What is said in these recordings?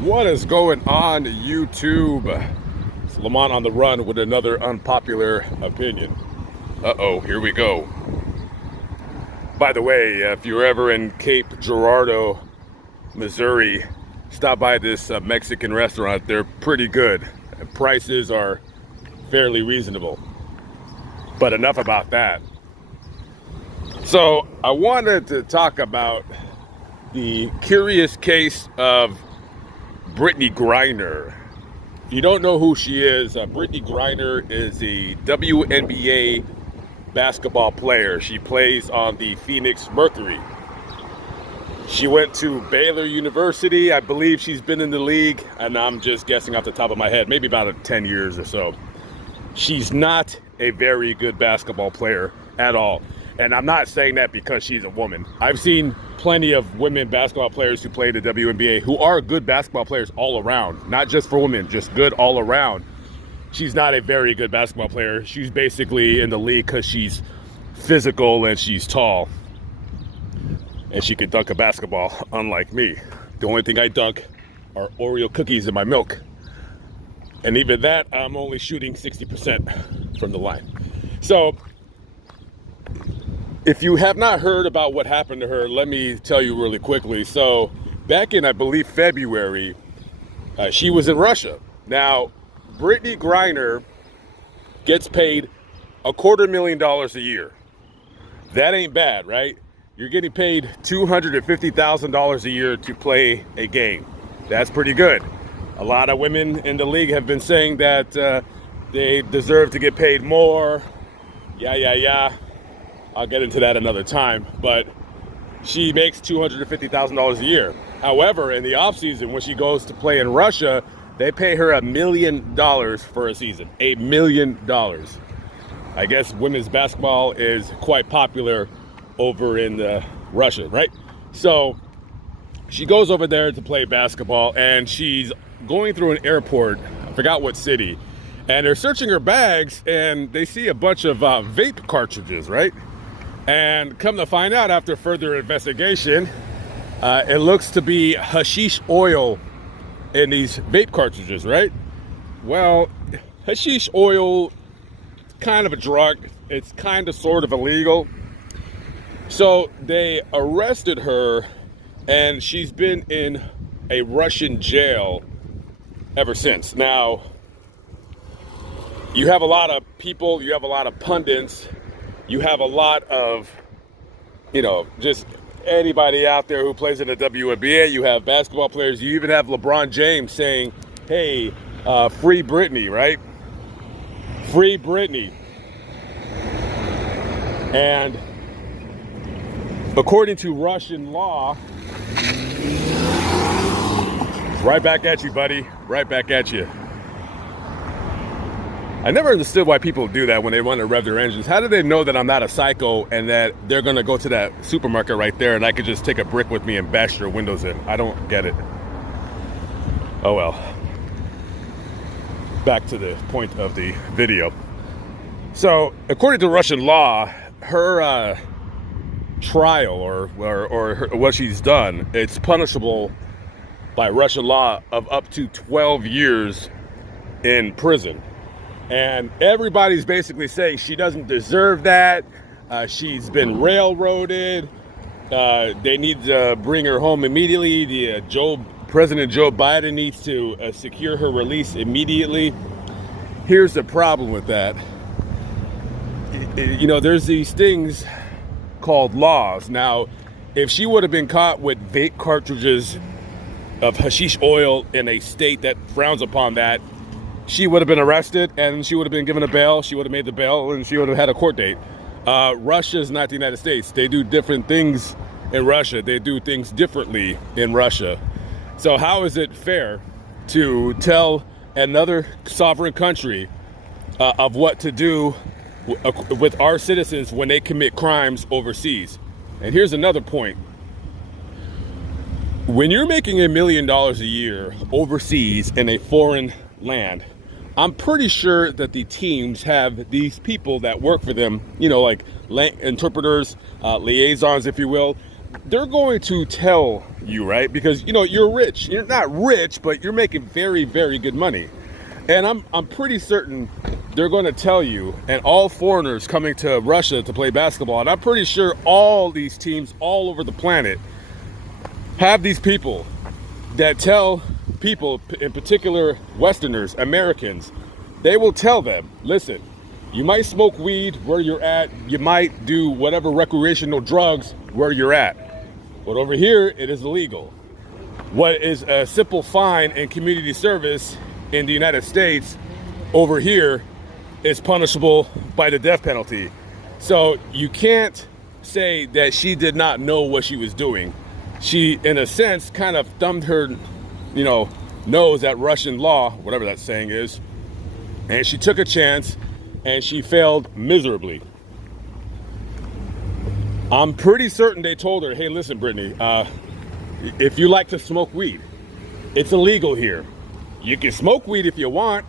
What is going on, YouTube? It's Lamont on the run with another unpopular opinion. Uh-oh, here we go. By the way, if you're ever in Cape Girardeau, Missouri, stop by this Mexican restaurant. They're pretty good. And prices are fairly reasonable. But enough about that. So I wanted to talk about the curious case of Brittney Griner. If you don't know who she is, Brittney Griner is a WNBA basketball player. She plays on the Phoenix Mercury. She went to Baylor University. I believe she's been in the league, and I'm just guessing off the top of my head, maybe about 10 years or so. She's not a very good basketball player at all. And I'm not saying that because she's a woman. I've seen plenty of women basketball players who play the WNBA who are good basketball players all around, not just for women, just good all around. She's not a very good basketball player. She's basically in the league because she's physical and she's tall. And she can dunk a basketball, unlike me. The only thing I dunk are Oreo cookies in my milk. And even that, I'm only shooting 60% from the line. So, if you have not heard about what happened to her, let me tell you really quickly. So, back in, I believe, February, she was in Russia. Now, Brittney Griner gets paid $250,000 a year. That ain't bad, right? You're getting paid $250,000 a year to play a game. That's pretty good. A lot of women in the league have been saying that they deserve to get paid more. Yeah. I'll get into that another time, but she makes $250,000 a year. However, in the offseason, when she goes to play in Russia, they pay her $1 million for a season. $1 million. I guess women's basketball is quite popular over in Russia, right? So she goes over there to play basketball, and she's going through an airport, I forgot what city, and they're searching her bags, and they see a bunch of vape cartridges, right? And come to find out, after further investigation, it looks to be hashish oil in these vape cartridges, right? Well, hashish oil is kind of a drug. It's kind of sort of illegal. So they arrested her, and she's been in a Russian jail ever since. Now, you have a lot of people, you have a lot of pundits, you have a lot of, just anybody out there who plays in the WNBA. You have basketball players. You even have LeBron James saying, hey, free Brittney, right? Free Brittney. And according to Russian law, right back at you, buddy. Right back at you. I never understood why people do that when they want to rev their engines. How do they know that I'm not a psycho and that they're going to go to that supermarket right there and I could just take a brick with me and bash their windows in? I don't get it. Oh well. Back to the point of the video. So, according to Russian law, her trial or what she's done, it's punishable by Russian law of up to 12 years in prison. And everybody's basically saying she doesn't deserve that. She's been railroaded. They need to bring her home immediately. President Joe Biden needs to secure her release immediately. Here's the problem with that. There's these things called laws. Now, if she would have been caught with vape cartridges of hashish oil in a state that frowns upon that, she would have been arrested and she would have been given a bail. She would have made the bail and she would have had a court date. Russia is not the United States. They do different things in Russia. They do things differently in Russia. So how is it fair to tell another sovereign country of what to do with our citizens when they commit crimes overseas? And here's another point. When you're making $1 million a year overseas in a foreign land, I'm pretty sure that the teams have these people that work for them, like interpreters, liaisons, if you will, they're going to tell you, right? Because, you're rich. You're not rich, but you're making very, very good money. And I'm pretty certain they're going to tell you, and all foreigners coming to Russia to play basketball, and I'm pretty sure all these teams all over the planet have these people that tell people, in particular Westerners, Americans, they will tell them, listen, you might smoke weed where you're at, you might do whatever recreational drugs where you're at, but over here it is illegal. What is a simple fine and community service in the United States, over here is punishable by the death penalty. So you can't say that she did not know what she was doing. She, in a sense, kind of thumbed her, nose at Russian law, whatever that saying is, and she took a chance, and she failed miserably. I'm pretty certain they told her, hey, listen, Brittney, if you like to smoke weed, it's illegal here. You can smoke weed if you want.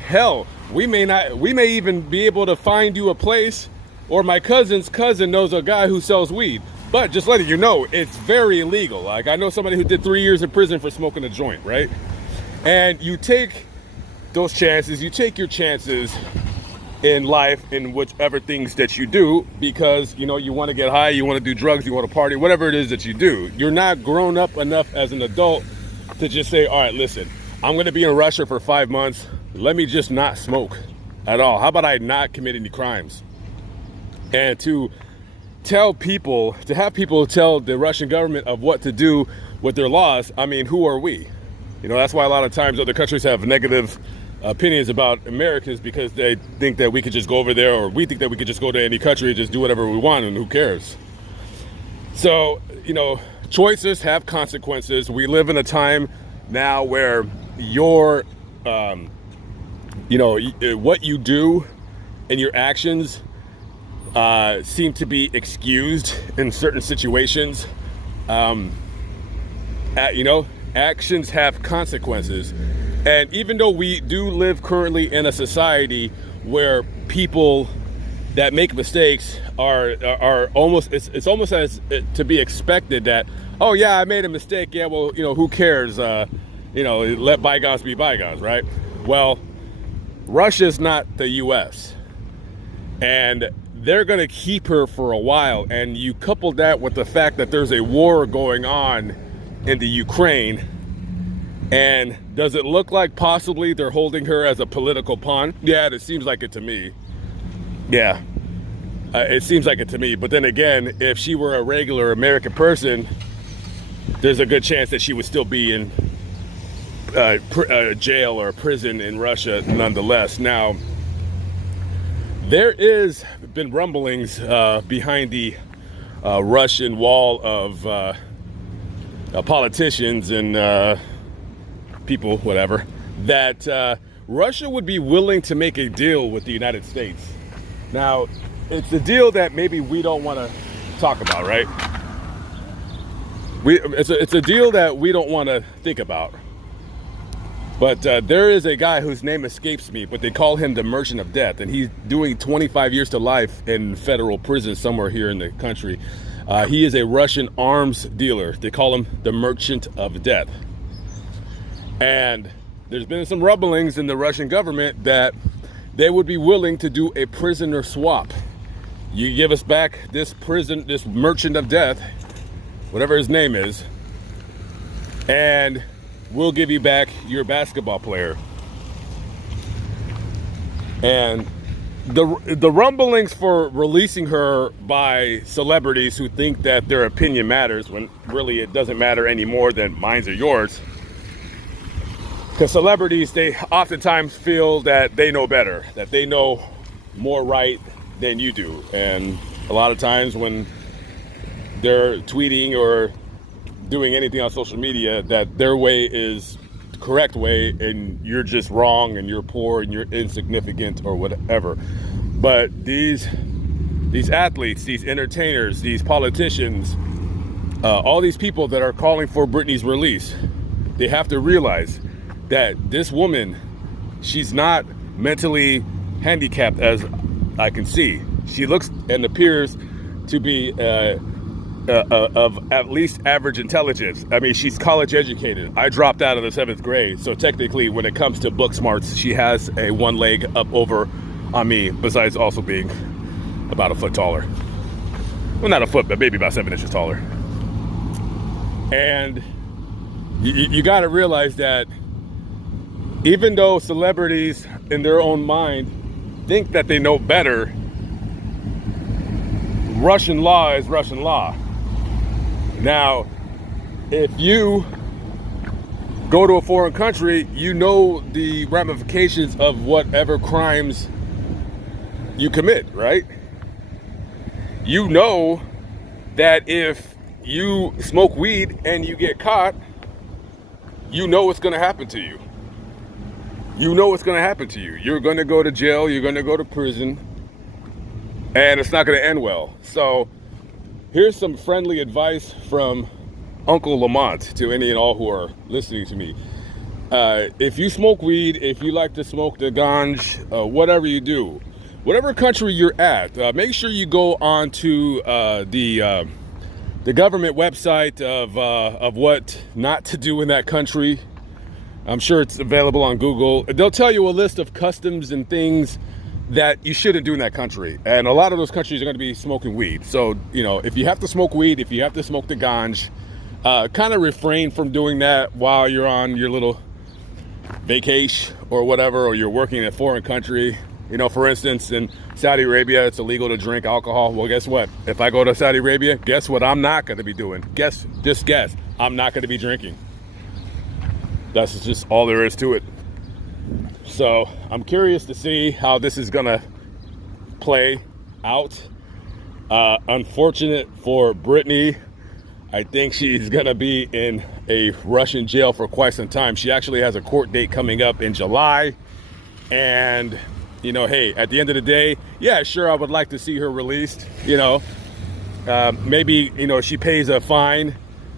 Hell, we may even be able to find you a place, or my cousin's cousin knows a guy who sells weed. But just letting you know, it's very illegal. Like, I know somebody who did 3 years in prison for smoking a joint, right? And you take those chances, you take your chances in life in whichever things that you do, because, you want to get high, you want to do drugs, you want to party, whatever it is that you do. You're not grown up enough as an adult to just say, all right, listen, I'm going to be in Russia for 5 months. Let me just not smoke at all. How about I not commit any crimes? And to have people tell the Russian government of what to do with their laws, I mean, who are we? That's why a lot of times other countries have negative opinions about Americans, because they think that we could just go over there, or we think that we could just go to any country and just do whatever we want, and who cares? So, choices have consequences. We live in a time now where what you do and your actions seem to be excused in certain situations. Actions have consequences. And even though we do live currently in a society where people that make mistakes are almost, it's almost as to be expected that, oh yeah, I made a mistake. Yeah, well, who cares? Let bygones be bygones, right? Well, Russia's not the US, and they're going to keep her for a while. And you couple that with the fact that there's a war going on in the Ukraine, and does it look like possibly they're holding her as a political pawn? Yeah, it seems like it to me. Yeah, it seems like it to me. But then again, if she were a regular American person, there's a good chance that she would still be in jail or prison in Russia nonetheless. Now, there is been rumblings behind the Russian wall of politicians and people, whatever, that Russia would be willing to make a deal with the United States. Now, it's a deal that maybe we don't want to talk about, right? It's a deal that we don't want to think about. But there is a guy whose name escapes me, but they call him the Merchant of Death, and he's doing 25 years to life in federal prison somewhere here in the country. He is a Russian arms dealer. They call him the Merchant of Death. And there's been some rumblings in the Russian government that they would be willing to do a prisoner swap. You give us back this Merchant of Death, whatever his name is, and we'll give you back your basketball player. And the rumblings for releasing her by celebrities who think that their opinion matters, when really it doesn't matter any more than mine's or yours. Because celebrities, they oftentimes feel that they know better, that they know more right than you do. And a lot of times when they're tweeting or doing anything on social media, that their way is the correct way and you're just wrong and you're poor and you're insignificant or whatever. But these athletes, these entertainers, these politicians, all these people that are calling for Brittney's release, they have to realize that this woman, she's not mentally handicapped as I can see. She looks and appears to be of at least average intelligence. I mean, she's college educated. I dropped out of the 7th grade, so technically when it comes to book smarts, she has a one leg up over on me, besides also being about a foot taller. Well, not a foot, but maybe about 7 inches taller. And you got to realize that even though celebrities in their own mind think that they know better, Russian law is Russian law. Now, if you go to a foreign country, you know the ramifications of whatever crimes you commit, right? You know that if you smoke weed and you get caught, you know what's going to happen to you. You know what's going to happen to you. You're going to go to jail, you're going to go to prison, and it's not going to end well. So here's some friendly advice from Uncle Lamont to any and all who are listening to me. If you smoke weed, if you like to smoke the ganj, whatever you do, whatever country you're at, make sure you go on to the government website of what not to do in that country. I'm sure it's available on Google. They'll tell you a list of customs and things that you shouldn't do in that country. And a lot of those countries are going to be smoking weed. So, you know, if you have to smoke weed, if you have to smoke the ganj, kind of refrain from doing that while you're on your little vacation or whatever, or you're working in a foreign country. You know, for instance, in Saudi Arabia, it's illegal to drink alcohol. Well, guess what? If I go to Saudi Arabia, guess what I'm not going to be doing? Just guess. I'm not going to be drinking. That's just all there is to it. So I'm curious to see how this is going to play out. Unfortunate for Brittney. I think she's going to be in a Russian jail for quite some time. She actually has a court date coming up in July. And, you know, hey, at the end of the day, yeah, sure, I would like to see her released. You know, maybe, you know, she pays a fine,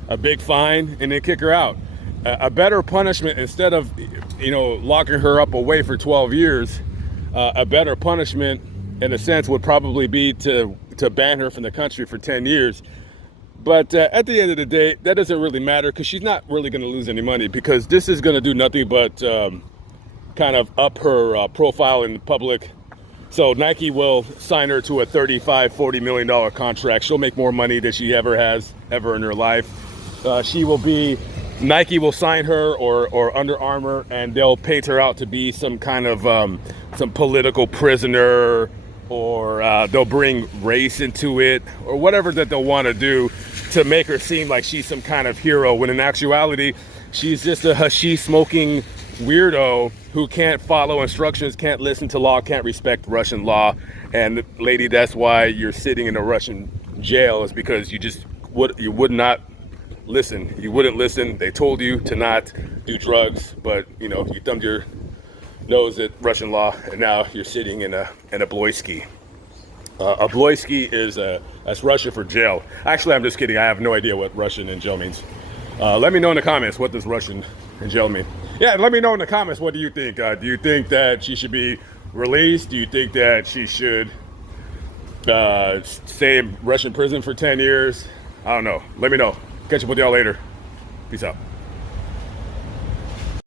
a big fine, and then kick her out. A better punishment, instead of, you know, locking her up away for 12 years, a better punishment, in a sense, would probably be to ban her from the country for 10 years. But at the end of the day, that doesn't really matter, because she's not really going to lose any money, because this is going to do nothing but kind of up her profile in the public. So Nike will sign her to a $35-40 million contract. She'll make more money than she ever has ever in her life. Nike will sign her, or Under Armour, and they'll paint her out to be some kind of some political prisoner, or they'll bring race into it, or whatever that they'll want to do to make her seem like she's some kind of hero, when in actuality she's just a hashish smoking weirdo who can't follow instructions, can't listen to law, can't respect Russian law. And lady, that's why you're sitting in a Russian jail, is because you would not listen. You wouldn't listen. They told you to not do drugs, but, you know, you thumbed your nose at Russian law, and now you're sitting in a bloisky. A bloisky that's Russian for jail. Actually, I'm just kidding. I have no idea what Russian in jail means. Let me know in the comments, what does Russian in jail mean? Yeah, let me know in the comments, what do you think? Do you think that she should be released? Do you think that she should stay in Russian prison for 10 years? I don't know. Let me know. Catch up with y'all later. Peace out.